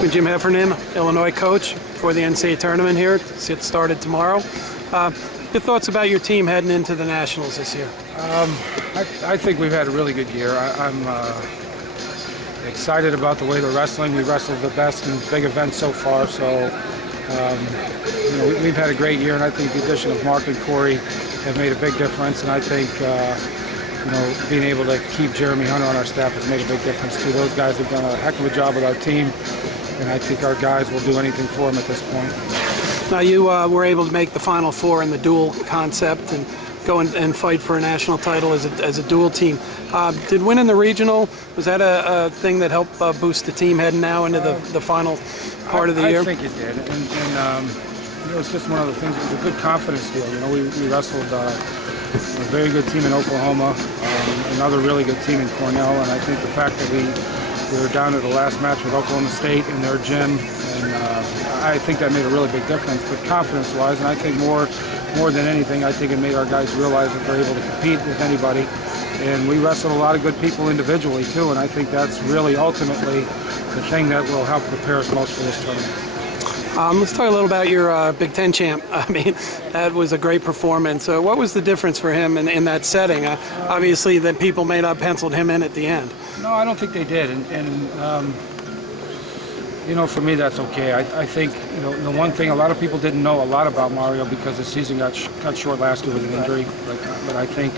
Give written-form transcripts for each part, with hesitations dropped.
with Jim Heffernan, Illinois coach for the NCAA tournament here. It started tomorrow. Your thoughts about your team heading into the Nationals this year? I think we've had a really good year. I'm excited about the way they're wrestling. We wrestled the best in big events so far, so we've had a great year, and I think the addition of Mark and Corey have made a big difference, and I think being able to keep Jeremy Hunter on our staff has made a big difference too. Those guys have done a heck of a job with our team, and I think our guys will do anything for them at this point. Now you were able to make the Final Four in the dual concept and go and fight for a national title as a dual team. Did winning the regional, was that a thing that helped boost the team heading now into the final part of the year? I think it did, and it's just one of the things. It was a good confidence deal. We wrestled a very good team in Oklahoma, another really good team in Cornell, and I think the fact that we were down to the last match with Oklahoma State in their gym, and I think that made a really big difference. But confidence-wise, and I think more than anything, I think it made our guys realize that they're able to compete with anybody. And we wrestled a lot of good people individually too, and I think that's really ultimately the thing that will help prepare us most for this tournament. Let's talk a little about your Big Ten champ. I mean, that was a great performance. What was the difference for him in that setting? Obviously, that people may not penciled him in at the end. No, I don't think they did, and for me that's okay. I think the one thing, a lot of people didn't know a lot about Mario because the season got cut short last year with an injury, but I think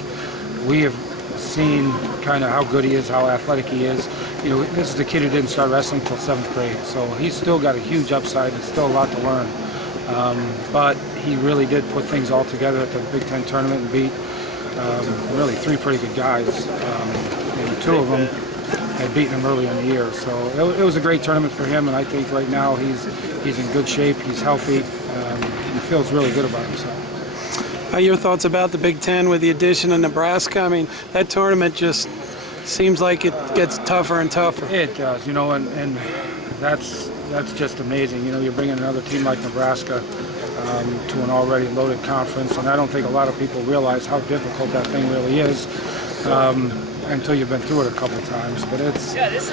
we have seen kind of how good he is, how athletic he is. This is a kid who didn't start wrestling until 7th grade, so he's still got a huge upside and still a lot to learn. But he really did put things all together at the Big Ten tournament and beat really 3 pretty good guys. And 2 of them had beaten him early in the year, so it was a great tournament for him. And I think right now he's in good shape. He's healthy. He feels really good about himself. Your thoughts about the Big Ten with the addition of Nebraska? I mean, that tournament just seems like it gets tougher and tougher. It does, and that's just amazing. You're bringing another team like Nebraska to an already loaded conference, and I don't think a lot of people realize how difficult that thing really is until you've been through it a couple of times. But it's it's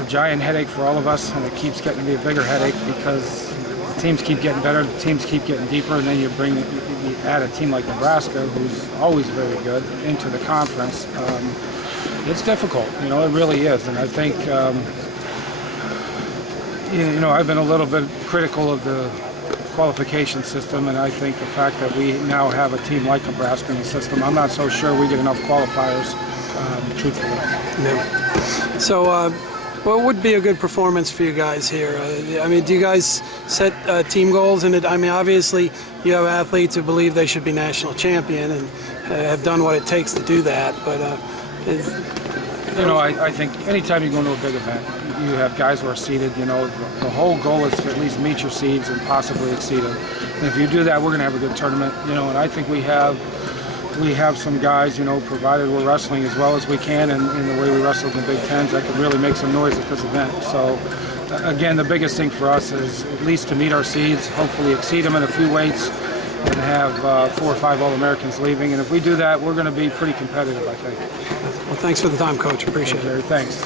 a giant headache for all of us, and it keeps getting to be a bigger headache because teams keep getting better, the teams keep getting deeper, and then you add a team like Nebraska, who's always very good, into the conference. It's difficult, it really is, and I think, I've been a little bit critical of the qualification system, and I think the fact that we now have a team like Nebraska in the system, I'm not so sure we get enough qualifiers, truthfully. No. So, what would be a good performance for you guys here? I mean, do you guys set team goals? And obviously, you have athletes who believe they should be national champion and have done what it takes to do that. But I think anytime you go into a big event, you have guys who are seeded. The whole goal is to at least meet your seeds and possibly exceed them. And if you do that, we're going to have a good tournament. And I think we have some guys, provided we're wrestling as well as we can, and in the way we wrestled in the Big Tens, that could really make some noise at this event. So, again, the biggest thing for us is at least to meet our seeds, hopefully exceed them in a few weights, and have 4 or 5 All-Americans leaving. And if we do that, we're going to be pretty competitive, I think. Well, thanks for the time, Coach. Appreciate it. Thanks.